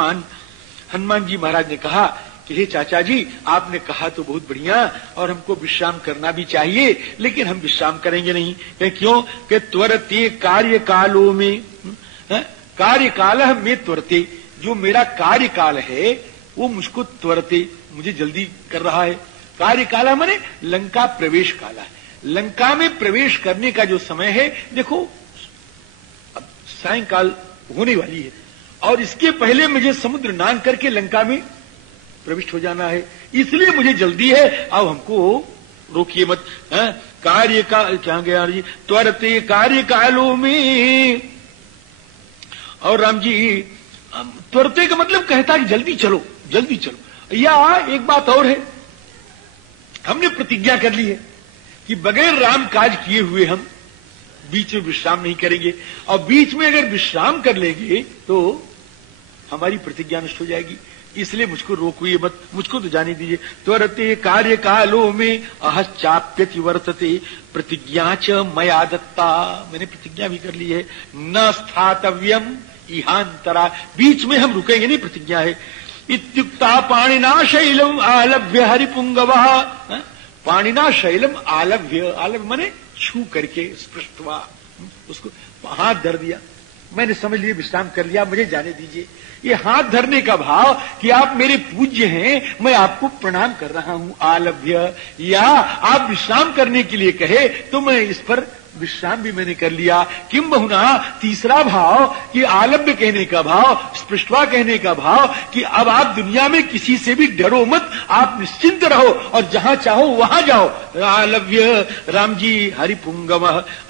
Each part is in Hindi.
हनुमान जी महाराज ने कहा कि हे चाचा जी, आपने कहा तो बहुत बढ़िया और हमको विश्राम करना भी चाहिए, लेकिन हम विश्राम करेंगे नहीं। क्यों? कि त्वरते कार्य कालों में, कार्य काल में त्वरते, जो मेरा कार्य काल है वो मुझको त्वरते, मुझे जल्दी कर रहा है। कार्य काल माने लंका प्रवेश काला है। लंका में प्रवेश करने का जो समय है, देखो अब सायंकाल होने वाली है और इसके पहले मुझे समुद्र स्नान करके लंका में प्रविष्ट हो जाना है, इसलिए मुझे जल्दी है। अब हमको रोकिए मत। कार्य का क्या गया जी, त्वरते कार्य कालों में। और राम जी त्वरते का मतलब कहता कि जल्दी चलो जल्दी चलो। या एक बात और है, हमने प्रतिज्ञा कर ली है कि बगैर राम काज किए हुए हम बीच में विश्राम नहीं करेंगे, और बीच में अगर विश्राम कर लेंगे तो हमारी प्रतिज्ञा नष्ट हो जाएगी। इसलिए मुझको रोकिए मत, मुझको तो जाने दीजिए। त्वरते कार्य कालों में अहश्चाप्यति वर्तते प्रतिज्ञा च मया दत्ता, मैंने प्रतिज्ञा भी कर ली है। न स्थातव्यम इहांतरा, बीच में हम रुकेंगे नहीं, प्रतिज्ञा है। इत्युक्ता पाणिना शैलम आलभ्य हरिपुंगवः, पाणिना शैलम आलभ्य, आलभ्य माने छू करके, स्पृष्टवा, उसको हाथ धर दिया। मैंने समझ लिया, विश्राम कर लिया, मुझे जाने दीजिए। ये हाथ धरने का भाव कि आप मेरे पूज्य हैं, मैं आपको प्रणाम कर रहा हूं, आलभ्य। या आप विश्राम करने के लिए कहे तो मैं इस पर विश्राम भी मैंने कर लिया। किम बहुना तीसरा भाव कि आलभ्य कहने का भाव, स्पृष्टवा कहने का भाव कि अब आप दुनिया में किसी से भी डरो मत, आप निश्चिंत रहो और जहां चाहो वहां जाओ। आलभ्य राम जी हरिपुंगम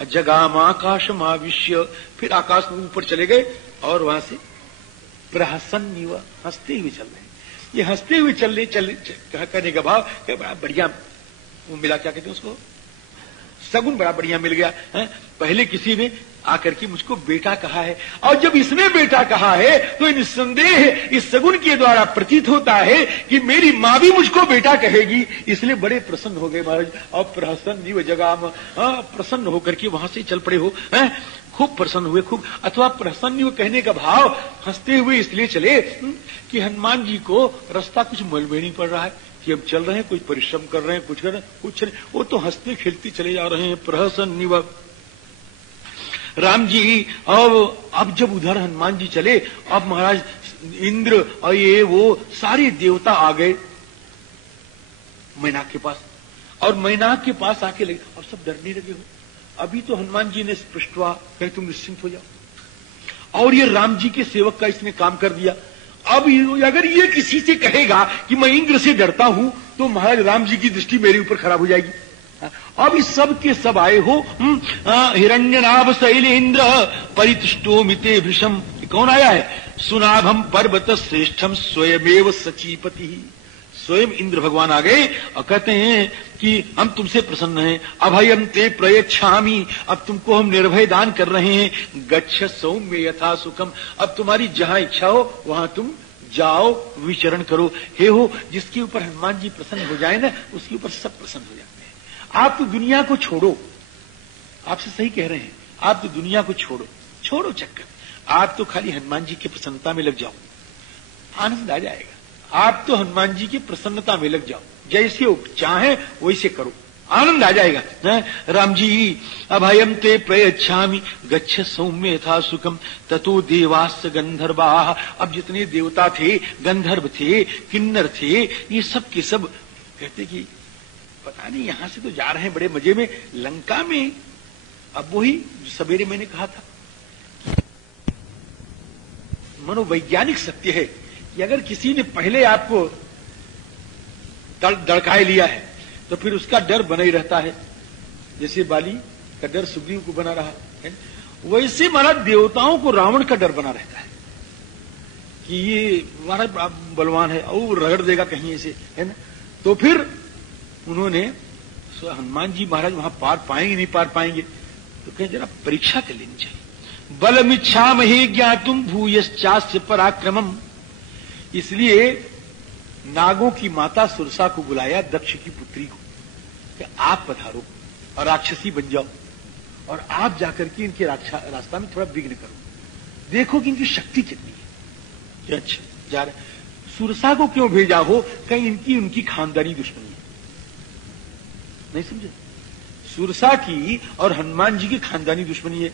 जगामाकाशमाविश्य, फिर आकाश में ऊपर चले गए और वहां से प्रहसन्निव, हंसते हुए चल रहे। ये हंसते हुए चलने करने का भाव बड़ा बढ़िया मिला, क्या कहते हैं उसको, सगुन बड़ा बढ़िया मिल गया है। पहले किसी ने आकर के मुझको बेटा कहा है, और जब इसने बेटा कहा है तो निस्संदेह इस सगुन के द्वारा प्रतीत होता है कि मेरी मां भी मुझको बेटा कहेगी, इसलिए बड़े प्रसन्न हो गए महाराज। और प्रसन्न जगह प्रसन्न होकर के वहां से चल पड़े हो, खूब प्रसन्न हुए, खूब। अथवा प्रसन्न कहने का भाव हंसते हुए इसलिए चले कि हनुमान जी को रास्ता कुछ मालूम नहीं पड़ रहा है कि हम चल रहे हैं, कोई परिश्रम कर रहे हैं, कुछ कर रहे हैं, कुछ नहीं, वो तो हंसते खेलते चले जा रहे हैं। प्रहसन्निव राम जी। अब जब उधर हनुमान जी चले, अब महाराज इंद्र और ये वो सारे देवता आ गए मैनाक के पास, और मैनाक के पास आके लगे और सब डरने लगे हो। अभी तो हनुमान जी ने स्पृष्टवा कहे तुम निश्चिंत हो जाओ, और ये राम जी के सेवक का इसने काम कर दिया। अब अगर ये किसी से कहेगा कि मैं इंद्र से डरता हूं तो महाराज राम जी की दृष्टि मेरे ऊपर खराब हो जाएगी। अब इस सब के सब आए हो। हिरण्यनाभ शैलेन्द्र परितुष्टो मिते भृशम, कौन आया है? सुनाभम पर्वत श्रेष्ठम स्वयमेव सचीपति, स्वयं इंद्र भगवान आ गए और कहते हैं कि हम तुमसे प्रसन्न हैं। अभयम ते प्रयच्छामि, अब तुमको हम निर्भय दान कर रहे हैं। गच्छ सौम्य यथा सुखम, अब तुम्हारी जहां इच्छा हो वहां तुम जाओ, विचरण करो। हे हो, जिसके ऊपर हनुमान जी प्रसन्न हो जाए ना, उसके ऊपर सब प्रसन्न हो जाते हैं। आप तो दुनिया को छोड़ो, आपसे सही कह रहे हैं, आप तो दुनिया को छोड़ो, छोड़ो चक्कर, आप तो खाली हनुमान जी की प्रसन्नता में लग जाओ, आनंद आ जाएगा। आप तो हनुमान जी की प्रसन्नता में लग जाओ, जैसे वो चाहे वैसे करो, आनंद आ जाएगा। राम जी अभयम ते प्रयच्छामि गच्छ सौम्य यथा सुखम ततो देवास गंधर्वा, अब जितने देवता थे, गंधर्व थे, किन्नर थे, ये सब के सब कहते कि पता नहीं यहां से तो जा रहे हैं बड़े मजे में, लंका में। अब वही सवेरे मैंने कहा था, मनोवैज्ञानिक सत्य है कि अगर किसी ने पहले आपको दड़काए लिया है तो फिर उसका डर बना ही रहता है। जैसे बाली का डर सुग्रीव को बना रहा है, वैसे महाराज देवताओं को रावण का डर बना रहता है कि ये महाराज बलवान है और रगड़ देगा कहीं ऐसे, है ना। तो फिर उन्होंने हनुमान जी महाराज वहां पार पाएंगे नहीं पार पाएंगे, तो कहें जरा परीक्षा कर लेनी चाहिए। बलमिच्छामहि ज्ञातुम भूयश्चास्य पराक्रमम, इसलिए नागों की माता सुरसा को बुलाया, दक्ष की पुत्री को, कि आप पधारो और राक्षसी बन जाओ और आप जाकर के इनके रास्ता में थोड़ा विघ्न करो, देखो कि इनकी शक्ति कितनी है। अच्छा जा रहे। सुरसा को क्यों भेजा हो? कहीं इनकी उनकी खानदानी दुश्मनी है, नहीं समझे? सुरसा की और हनुमान जी की खानदानी दुश्मनी है,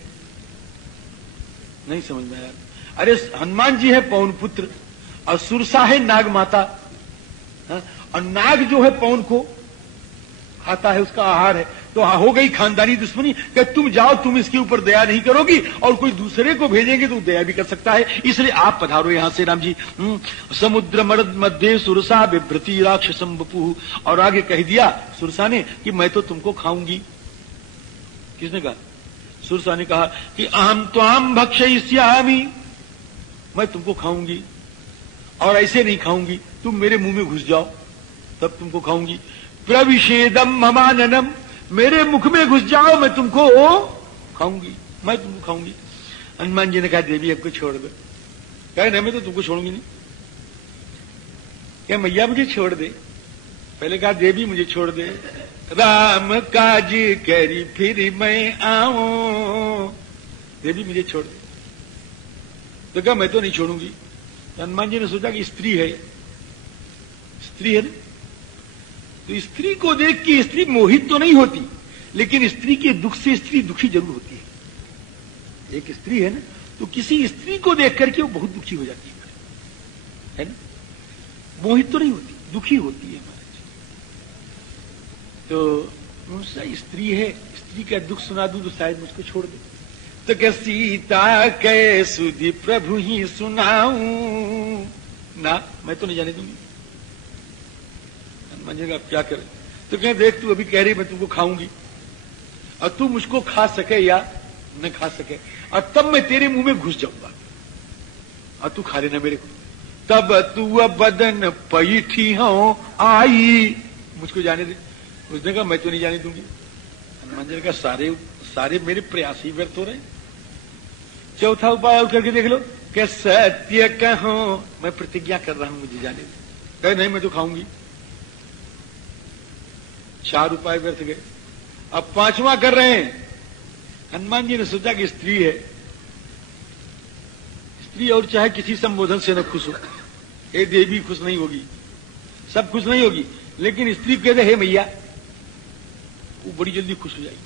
नहीं समझ में यार। अरे हनुमान जी है पवन पुत्र और सुरसा है नाग माता, और नाग जो है पवन को खाता है, उसका आहार है, तो हो गई खानदानी दुश्मनी कि तुम जाओ, तुम इसके ऊपर दया नहीं करोगी और कोई दूसरे को भेजेंगे तो दया भी कर सकता है, इसलिए आप पधारो यहां से राम जी। समुद्र मर्द मध्य सुरसा विभ्रति राक्षसम बपू, और आगे कह दिया सुरसा ने कि मैं तो तुमको खाऊंगी। किसने कहा? सुरसा ने कहा कि अहम त्वाम भक्षयिष्यामि, मैं तुमको खाऊंगी, और ऐसे नहीं खाऊंगी, तुम मेरे मुंह में घुस जाओ तब तुमको खाऊंगी। प्रविषेदम ममाननम, मेरे मुख में घुस जाओ, मैं तुमको खाऊंगी, मैं तुमको खाऊंगी। हनुमान जी ने कहा देवी आपको छोड़ दो। कहे नहीं मैं तो तुमको छोड़ूंगी नहीं। क्या मैया मुझे छोड़ दे? पहले कहा देवी मुझे छोड़ दे, राम काज करी फिर मैं आऊं, देवी मुझे छोड़ दे। तो कहा मैं तो नहीं छोड़ूंगी। हनुमान जी ने सोचा कि स्त्री है, स्त्री है ना, तो स्त्री को देख के स्त्री मोहित तो नहीं होती, लेकिन स्त्री के दुख से स्त्री दुखी जरूर होती है। एक स्त्री है ना, तो किसी स्त्री को देख करके वो बहुत दुखी हो जाती है ना, मोहित तो नहीं होती, दुखी होती है महाराज। तो स्त्री है, स्त्री का दुख सुना दूं तो शायद मुझको छोड़ दे। तो क्या सीता कै सुधि प्रभु ही सुनाऊं ना, मैं तो नहीं जाने दूंगी। हनुमान आप क्या करें? तो कहें देख तू अभी कह रही मैं तुमको खाऊंगी, और तू मुझको खा सके या न खा सके, और तब मैं तेरे मुंह में घुस जाऊंगा और तू खा लेना मेरे को। तब तू बदन पैठी हो आई, मुझको जाने दे। उसने कहा मैं तो नहीं जाने दूंगी। हनुमान जी ने कहा सारे मेरे प्रयास ही व्यर्थ हो रहे। चौथा उपाय करके देख लो, क्या सत्य कहो, मैं प्रतिज्ञा कर रहा हूं मुझे जाने दे। कहे नहीं मैं तो खाऊंगी। 4 उपाय व्यर्थ गए, अब 5वां कर रहे हैं। हनुमान जी ने सोचा कि स्त्री है, स्त्री और चाहे किसी संबोधन से न खुश हो, हे देवी खुश नहीं होगी, सब खुश नहीं होगी, लेकिन स्त्री कहते हे मैया, वो बड़ी जल्दी खुश हो जाएगी।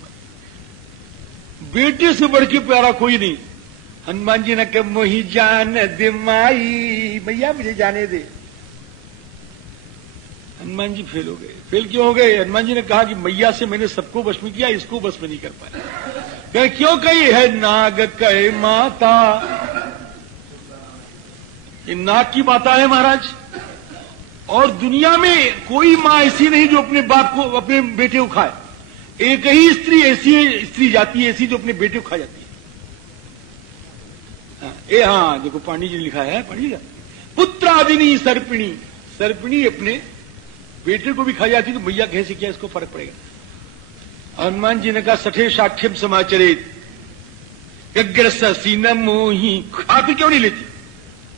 बेटे से बढ़ के प्यारा कोई नहीं। हनुमान जी ने कहा मोही जान दे माई, मैया मुझे जाने दे। हनुमान जी फेल हो गए। फेल क्यों हो गए? हनुमान जी ने कहा कि मैया से मैंने सबको वश में किया, इसको वश में नहीं कर पाया। कहे क्यों? कही है नाग कहे माता, ये नाग की माता है महाराज, और दुनिया में कोई मां ऐसी नहीं जो अपने बाप को, अपने बेटे को खाए। एक ही स्त्री ऐसी है, स्त्री जाती है ऐसी जो अपने बेटे को खा जाती है। हाँ देखो पांडी जी लिखा है, पांडी का पुत्रादिनी सर्पिणी, सर्पिणी अपने बेटे को भी खा जाती, तो मैया कैसे क्या इसको फर्क पड़ेगा। हनुमान जी ने कहा सठे साक्ष्यम समाचरित, ग्रसी न मोही, खा भी क्यों नहीं लेती,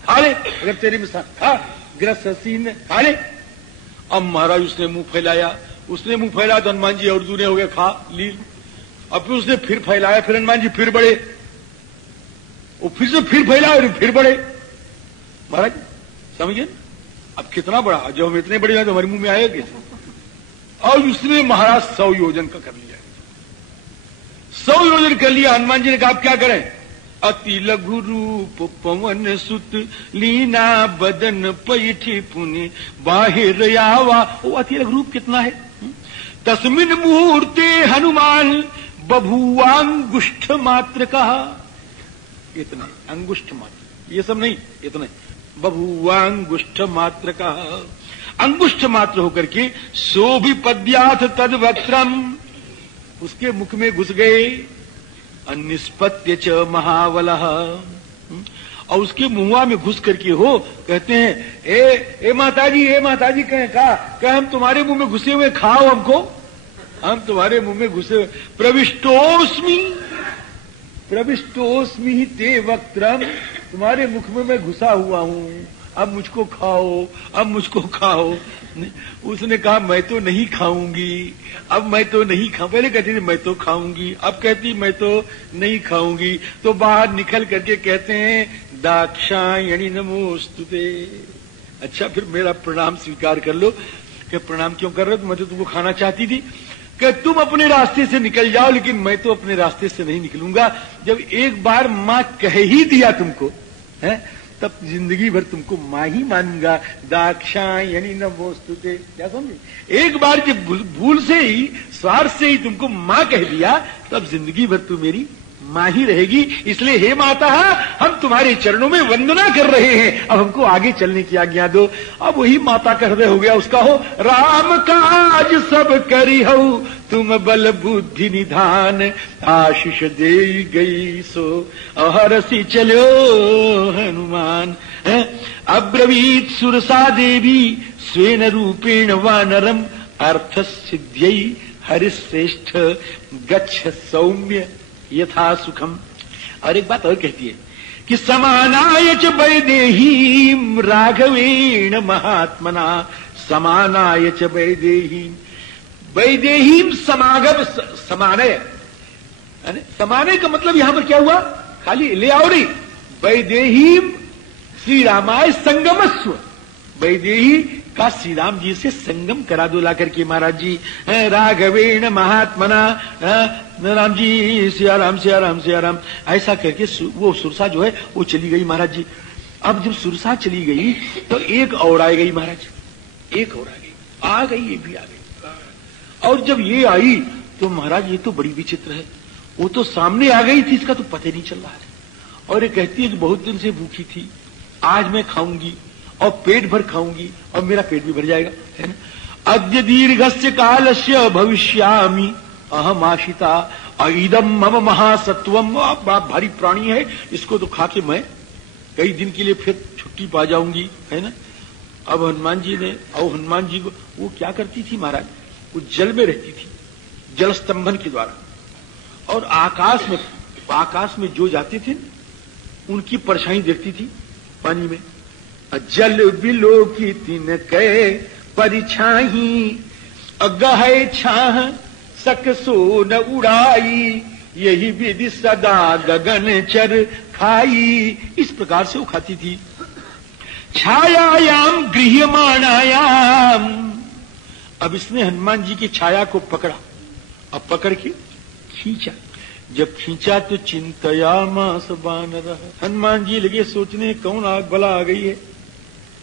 खा ले, अगर तेरे में खा, ग्रसी न खा ले। अब महाराज उसने मुंह फैलाया, उसने मुंह फैलाया तो हनुमान जी और दूने हो गए, खा ली। अब फिर उसने फिर फैलाया, फिर हनुमान जी फिर बढ़े, वो फिर से फिर फैलाया और फिर बढ़े। महाराज समझिए अब कितना बड़ा, जब हम इतने बड़े हैं तो हमारे मुंह में आएगा कैसे। और उसने महाराज 100 योजन का कर लिया, 100 योजन कर लिया। हनुमान जी ने कहा आप क्या करें? अति लघु रूप पवन सुत, लीना बदन पैठी पुनि बाहिर आवा। वो अति लघु रूप कितना है? तस्मिन मुहूर्ते हनुमान बभुआंगुष्ठ मात्र कहा, इतने अंगुष्ठ मात्र, ये सब नहीं, इतने बभुआंगुष्ठ मात्र कहा, अंगुष्ठ मात्र होकर के शोभिपद्याथ तद वक्त्रम, उसके मुख में घुस गए। निष्पत्य च महावलः, और उसके मुंह में घुस करके हो कहते हैं ए माताजी, ए माताजी, कहे हम तुम्हारे मुंह में घुसे हुए, खाओ हमको, हम तुम्हारे मुंह में घुसे हुए। प्रविष्टोस्मि, प्रविष्टोस्मि ते वक्त्रम, तुम्हारे मुख में मैं घुसा हुआ हूं, अब मुझको खाओ, अब मुझको खाओ। उसने कहा मैं तो नहीं खाऊंगी, अब मैं तो नहीं खाऊं। पहले कहती थी मैं तो खाऊंगी, अब कहती मैं तो नहीं खाऊंगी। तो बाहर निकल करके कहते हैं दाक्षायणी नमोस्तुते। अच्छा फिर मेरा प्रणाम स्वीकार कर लो। कि प्रणाम क्यों कर रहे हो? मैं तो तुमको खाना चाहती थी। कि तुम अपने रास्ते से निकल जाओ, लेकिन मैं तो अपने रास्ते से नहीं निकलूंगा। जब एक बार मां कह ही दिया तुमको है, तब जिंदगी भर तुमको मां ही मानूंगा। दाक्षायणी नमोस्तुते। क्या समझे? एक बार जब भूल से ही, स्वार्थ से ही तुमको मां कह दिया, तब जिंदगी भर तू मेरी मां ही रहेगी। इसलिए हे माता, हम तुम्हारे चरणों में वंदना कर रहे हैं, अब हमको आगे चलने की आज्ञा दो। अब वही माता का हृदय हो गया उसका, हो राम काज सब करी हो, तुम बल बुद्धि निधान, आशीष दे गई सो हरसी चलो हनुमान। अब्रवीत सुरसा देवी स्वेन रूपेण वानरम, अर्थ सिद्ध्यै हरिश्रेष्ठ गच्छ सौम्य यथा सुखम। और एक बात और कहती है कि समानाय च वैदेहीम राघवेण महात्मना, समानाय च वैदेहीम। वैदेहीम समागम समानय, समानय का मतलब यहां पर क्या हुआ? खाली ले आओ नहीं। वैदेहीम श्री रामाय संगमस्व, वैदेही का श्री राम जी से संगम करा दो ला करके महाराज जी। राघवेण महात्मना, राम जी सिया राम सिया राम सिया राम, ऐसा करके वो सुरसा जो है वो चली गई महाराज जी। अब जब सुरसा चली गई तो एक और आ गई महाराज, एक और आ गई, ये भी आ गई। और जब ये आई तो महाराज ये तो बड़ी विचित्र है, वो तो सामने आ गई थी, इसका तो पता नहीं चल रहा है। और ये कहती है कि बहुत दिन से भूखी थी, आज मैं खाऊंगी और पेट भर खाऊंगी और मेरा पेट भी भर जाएगा, है ना। अद्य दीर्घस्य कालस्य भविष्यामि अहम आशिता इदम मम महासत्वम। बड़ा भारी प्राणी है, इसको तो खा के मैं कई दिन के लिए फिर छुट्टी पा जाऊंगी, है ना। अब हनुमान जी ने, और हनुमान जी को वो क्या करती थी महाराज, वो जल में रहती थी, जल स्तंभन के द्वारा। और आकाश में जो जाते थे उनकी परछाई देखती थी पानी में। जल बिलो की तीन कै परिछाही, अगह छाह सकसो न उड़ाई, यही विधि सदा गगन चर खाई। इस प्रकार से वो खाती थी। छायायाम गृह्यमाणायाम, अब इसने हनुमान जी की छाया को पकड़ा, अब पकड़ के खींचा। जब खींचा तो चिंतयामास वानरः, हनुमान जी लगे सोचने कौन आग भला आ गई है,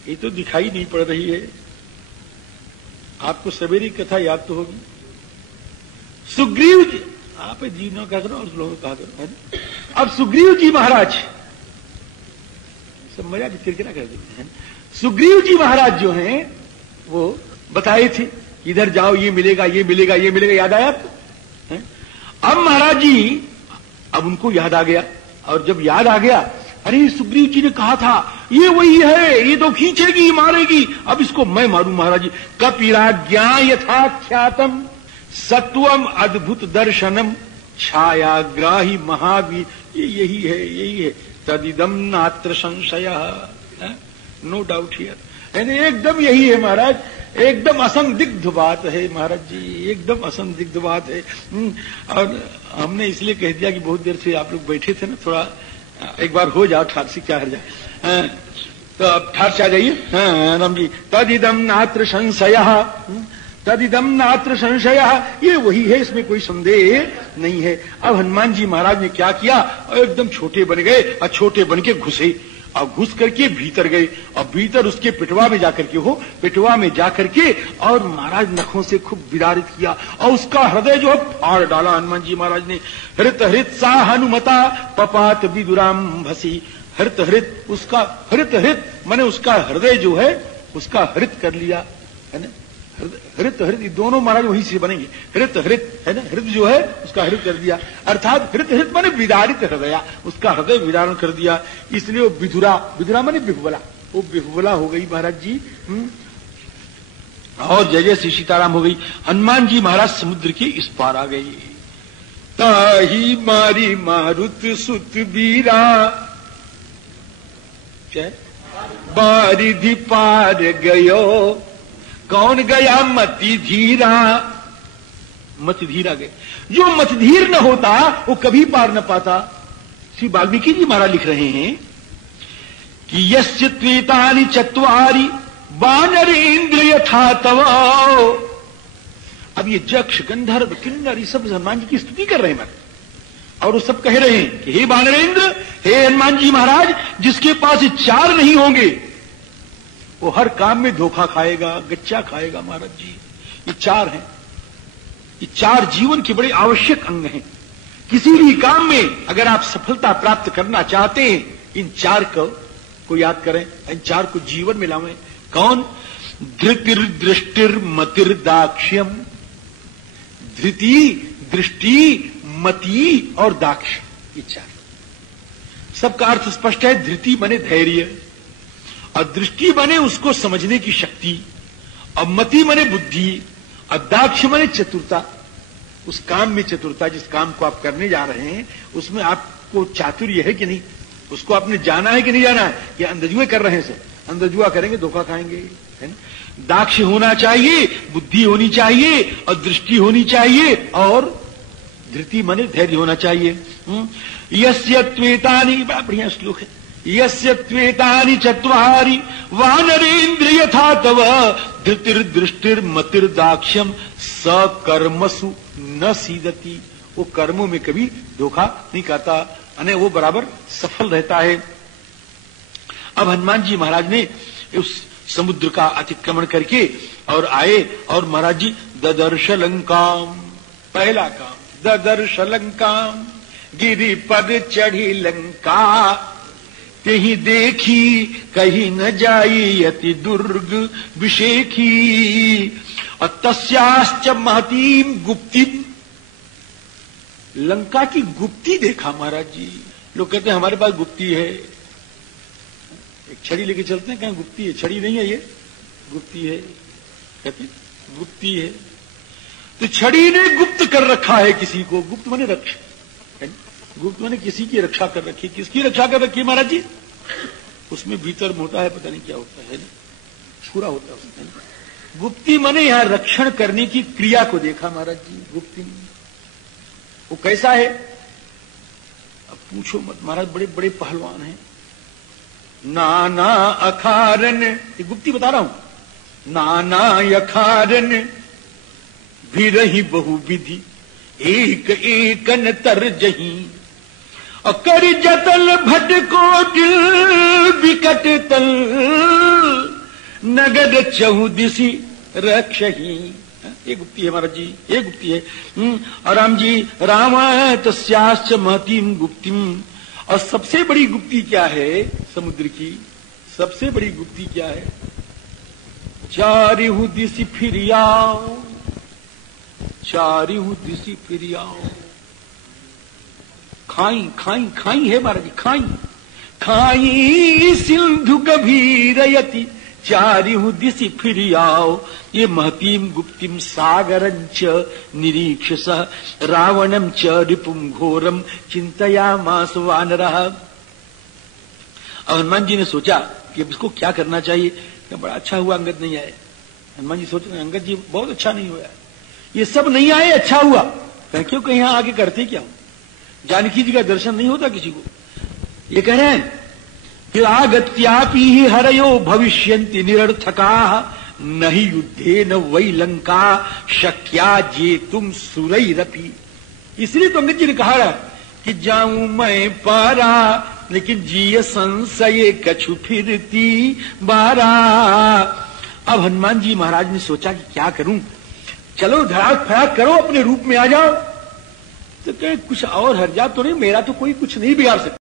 ये तो दिखाई नहीं पड़ रही है। आपको सवेरे कथा याद तो होगी। सुग्रीव जी, आप जी न कहा करो और लोगों कहा करो, है ना। अब सुग्रीव जी महाराज, सब मजा किरकिरा कर देते हैं। सुग्रीव जी महाराज जो हैं वो बताए थे इधर जाओ, ये मिलेगा ये मिलेगा ये मिलेगा, याद आया आपको? अब महाराज जी, अब उनको याद आ गया। और जब याद आ गया, अरे सुग्रीव जी ने कहा था ये वही है, ये तो खींचेगी मारेगी, अब इसको मैं मारूं महाराज जी। कपिराज्ञा यथा ख्यातम सत्वम अद्भुत दर्शनम, छायाग्राही महावीर, ये यही है यही है। तदिदम नात्र संशय, नो डाउट हियर। एकदम यही है महाराज, एकदम असंदिग्ध बात है महाराज जी, एकदम असंदिग्ध बात है। और हमने इसलिए कह दिया कि बहुत देर से आप लोग बैठे थे ना, थोड़ा एक बार हो जाओ ठाट से, क्या हर जाए। तो अब ठाट से आ जाइए। राम जी, तदिदम नात्र संशय, तदिदम नात्र संशय, ये वही है, इसमें कोई संदेह नहीं है। अब हनुमान जी महाराज ने क्या किया, एकदम छोटे बन गए और छोटे बन के घुसे, और घुस करके भीतर गए, और भीतर उसके पिटवा में जाकर के हो, पिटवा में जाकर के और महाराज नखों से खूब विदारित किया, और उसका हृदय जो है फाड़ डाला हनुमान जी महाराज ने। हृत हृत सा हनुमता पपात विदुराम भसी, हृत हृत, उसका हृत हृत माने उसका हृदय जो है उसका हृत कर लिया, है ना। हृत हृत दोनों महाराज वहीं से बनेंगे, हृत हृत, है ना। हृत जो है उसका हृत कर दिया, अर्थात हृत हृत माने विदारित हृदय, उसका हृदय विदारण कर दिया। इसलिए वो विधुरा, विधुरा माने बिहुबला, वो बिहुबला हो गई महाराज जी। और जय जय श्री सीताराम हो गई। हनुमान जी महाराज समुद्र के इस पार आ गई। ताही मारी मारुत सुत बीरा, बारिधि पार गयो। कौन गया? मति धीरा। मति धीरा गए। जो मतधीर न होता वो कभी पार न पाता। श्री वाल्मीकि जी महाराज लिख रहे हैं कि यस्य त्वेतानि चत्वारि वानरेन्द्र यथा तव। अब ये जक्ष गंधर्व किन्नर ये सब हनुमान जी की स्तुति कर रहे हैं और वो सब कह रहे हैं कि हे वानरेंद्र, हे हनुमान जी महाराज, जिसके पास 4 नहीं होंगे वो हर काम में धोखा खाएगा, गच्चा खाएगा। महाराज जी ये 4 हैं। ये 4 जीवन के बड़े आवश्यक अंग हैं। किसी भी काम में अगर आप सफलता प्राप्त करना चाहते हैं इन 4 को याद करें, इन 4 को जीवन में लावें। कौन? धृतिर दृष्टिर मतिर दाक्ष्यम। धृति, दृष्टि, मति और दाक्ष, ये 4। सबका अर्थ स्पष्ट है। धृति बने धैर्य, और दृष्टि बने उसको समझने की शक्ति, और मति बने बुद्धि, और दाक्ष बने चतुरता। उस काम में चतुरता, जिस काम को आप करने जा रहे हैं उसमें आपको चातुर्य है कि नहीं, उसको आपने जाना है कि नहीं जाना है। ये अंधजुए कर रहे हैं सर, अंधजुआ करेंगे धोखा खाएंगे, है ना। दाक्ष होना चाहिए, बुद्धि होनी चाहिए, और दृष्टि होनी चाहिए, और धृति माने धैर्य होना चाहिए। यस्य त्वेतानि, बड़ा बढ़िया श्लोक है। यस्य त्वेतानि चत्वारि वानरेन्द्र यथा तव धृतिर दृष्टिर मतिर दाक्ष्यम स कर्मसु न सीदति। वो कर्मों में कभी धोखा नहीं खाता, अने वो बराबर सफल रहता है। अब हनुमान जी महाराज ने उस समुद्र का अतिक्रमण करके और आए, और महाराज जी ददर्श लंकाम, पहला काम ददर्श लंकाम, गिरि पर चढ़ी लंका, कहीं देखी कहीं न जाई अति दुर्ग विषेखी, और तस्याश्च महतीम गुप्तिम। लंका की गुप्ती देखा महाराज जी। लोग कहते हैं हमारे पास गुप्ती है, एक छड़ी लेके चलते हैं, कहीं गुप्ती है। छड़ी नहीं है, ये गुप्ती है, कहते गुप्ती है। तो छड़ी ने गुप्त कर रखा है किसी को। गुप्त माने रक्षा, गुप्त माने किसी की रक्षा कर रखी। किसकी रक्षा कर रखी है महाराज जी? उसमें भीतर मोटा है, पता नहीं क्या होता है, छुरा होता है उसमें। गुप्ती माने यहां रक्षण करने की क्रिया को देखा महाराज जी। गुप्ती वो कैसा है अब पूछो मत। महाराज बड़े बड़े पहलवान हैं। नाना अखारन, ये गुप्ती बता रहा हूं। नाना अखारन भी रही बहुविधि, एक एकन तर जही, और कर जतल भटको दिल विकट तल, नगद चहुदिशी रक्षही। ये गुप्ती है महाराज जी, ये गुप्ती है। और राम जी राम तस्याश्च महतीम गुप्तिम। और सबसे बड़ी गुप्ती क्या है समुद्र की? सबसे बड़ी गुप्ती क्या है? चारिहु दिशि फिर आओ, चारिहु दिशि फिर आओ। खाई खाई खाई है महाराज जी, खाई खाई सिंधु गभीरयति, चारिहु दिशि फिर आओ। ये महतीम गुप्तिम सागरंच निरीक्ष रावणम च रिपुम घोरम चिंतयामास वानरः। हनुमान जी ने सोचा कि इसको क्या करना चाहिए। क्या बड़ा अच्छा हुआ अंगद नहीं आए। हनुमान जी सोच रहे अंगद जी बहुत अच्छा नहीं हुआ, ये सब नहीं आए, अच्छा हुआ। क्यों कहीं आगे करते क्या? जानकी जी का दर्शन नहीं होता किसी को। ये कह रहे हैं कि आगत्यापि ही हरयो भविष्यन्ति निरर्थका, नहीं युद्धे न वही लंका शक्या जे तुम सुरैरपि। इसलिए तो अंगद जी ने कहा कि जाऊं मैं पारा, लेकिन जिय संशय कछु फिरती बारा। अब हनुमान जी महाराज ने सोचा कि क्या करूं, चलो धड़ाक फड़ाक करो, अपने रूप में आ जाओ। तो कहे कुछ और हर्जा तो नहीं, मेरा तो कोई कुछ नहीं बिगाड़ सकता।